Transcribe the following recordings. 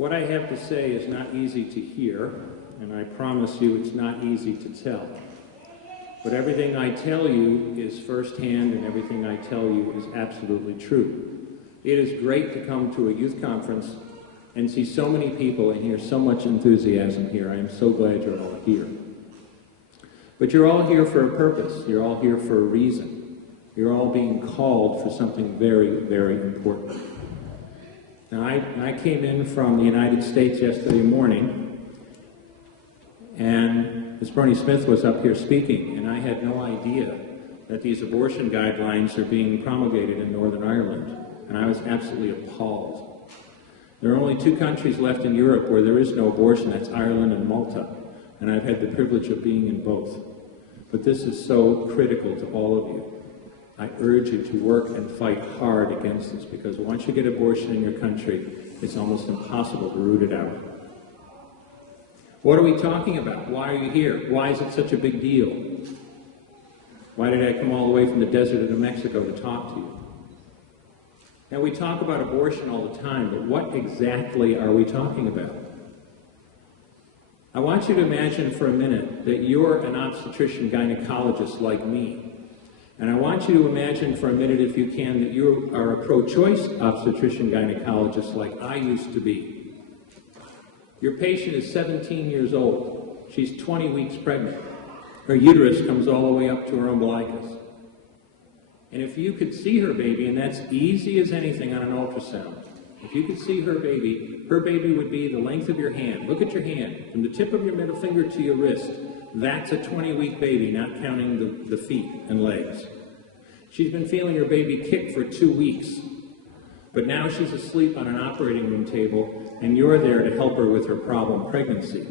What I have to say is not easy to hear, and I promise you it's not easy to tell. But everything I tell you is firsthand, and everything I tell you is absolutely true. It is great to come to a youth conference and see so many people and hear so much enthusiasm here. I am so glad you're all here. But you're all here for a purpose. You're all here for a reason. You're all being called for something very, very important. Now, I came in from the United States yesterday morning, and Ms. Bernie Smith was up here speaking, and I had no idea that these abortion guidelines are being promulgated in Northern Ireland, and I was absolutely appalled. There are only 2 countries left in Europe where there is no abortion. That's Ireland and Malta, and I've had the privilege of being in both. But this is so critical to all of you. I urge you to work and fight hard against this, because once you get abortion in your country, it's almost impossible to root it out. What are we talking about? Why are you here? Why is it such a big deal? Why did I come all the way from the desert of New Mexico to talk to you? Now, we talk about abortion all the time, but what exactly are we talking about? I want you to imagine for a minute that you're an obstetrician gynecologist like me. And I want you to imagine for a minute, if you can, that you are a pro-choice obstetrician gynecologist like I used to be. Your patient is 17 years old. She's 20 weeks pregnant. Her uterus comes all the way up to her umbilicus. And if you could see her baby, and that's easy as anything on an ultrasound, if you could see her baby would be the length of your hand. Look at your hand, from the tip of your middle finger to your wrist. That's a 20-week baby, not counting the feet and legs. She's been feeling her baby kick for 2 weeks, but now she's asleep on an operating room table, and you're there to help her with her problem pregnancy.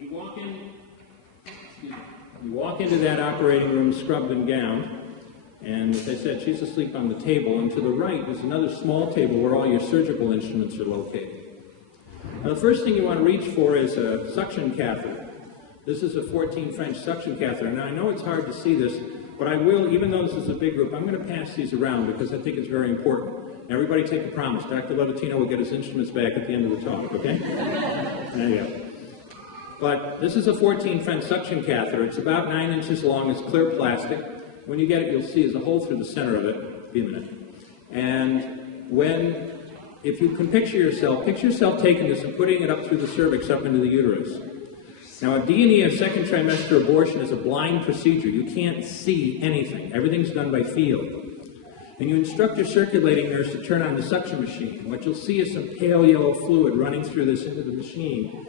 You walk into that operating room scrubbed and gowned, and as I said, she's asleep on the table, and to the right is another small table where all your surgical instruments are located. Now, the first thing you want to reach for is a suction catheter. This is a 14 French suction catheter. Now, I know it's hard to see this, but I will, even though this is a big group, I'm going to pass these around because I think it's very important. Everybody take a promise. Dr. Levatino will get his instruments back at the end of the talk, okay? There you go. But this is a 14 French suction catheter. It's about 9 inches long. It's clear plastic. When you get it, you'll see there's a hole through the center of it. Be a minute. And if you can picture yourself taking this and putting it up through the cervix, up into the uterus. Now, a D&E, a second trimester abortion, is a blind procedure. You can't see anything. Everything's done by feel. And you instruct your circulating nurse to turn on the suction machine. What you'll see is some pale yellow fluid running through this into the machine.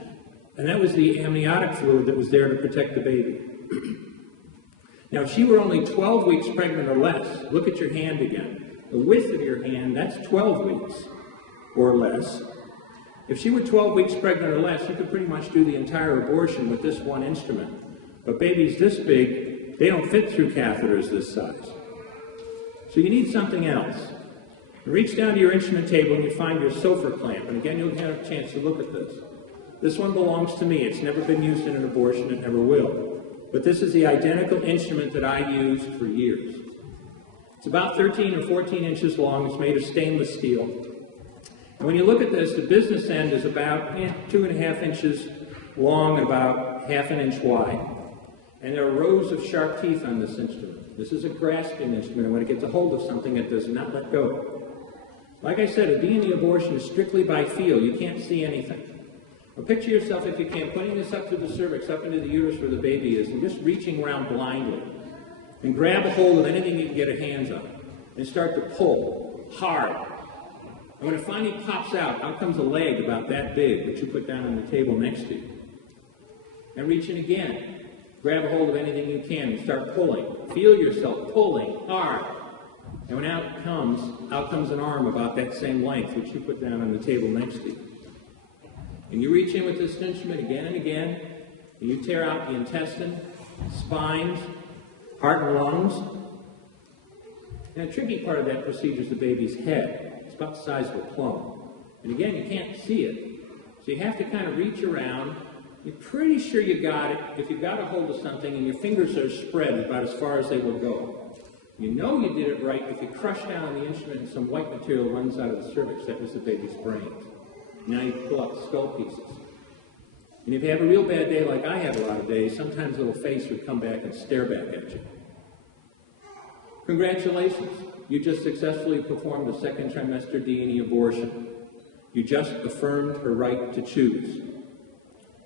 And that was the amniotic fluid that was there to protect the baby. Now, if she were only 12 weeks pregnant or less, look at your hand again. The width of your hand, that's 12 weeks or less. If she were 12 weeks pregnant or less, you could pretty much do the entire abortion with this one instrument. But babies this big, they don't fit through catheters this size. So you need something else. You reach down to your instrument table and you find your Sofer clamp. And again, you'll have a chance to look at this. This one belongs to me. It's never been used in an abortion. It never will. But this is the identical instrument that I used for years. It's about 13 or 14 inches long. It's made of stainless steel. And when you look at this, the business end is about 2.5 inches long and about 1/2 inch wide. And there are rows of sharp teeth on this instrument. This is a grasping instrument, and when it gets a hold of something, it does not let go. Like I said, a D&E abortion is strictly by feel. You can't see anything. Well, picture yourself, if you can, putting this up through the cervix, up into the uterus where the baby is, and just reaching around blindly. And grab a hold of anything you can get your hands on. And start to pull hard. And when it finally pops out comes a leg about that big that you put down on the table next to you. And reach in again. Grab a hold of anything you can and start pulling. Feel yourself pulling hard. And when out comes an arm about that same length which you put down on the table next to you. And you reach in with this instrument again and again, and you tear out the intestine, spines, heart and lungs. And the tricky part of that procedure is the baby's head. It's about the size of a plum. And again, you can't see it. So you have to kind of reach around. You're pretty sure you got it if you got a hold of something and your fingers are spread about as far as they will go. You know you did it right if you crush down the instrument and some white material runs out of the cervix. That was the baby's brain. Now you pull out the skull pieces. And if you have a real bad day like I have a lot of days, sometimes a little face would come back and stare back at you. Congratulations. You just successfully performed a second trimester D&E abortion. You just affirmed her right to choose.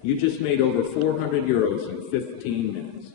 You just made over 400 euros in 15 minutes.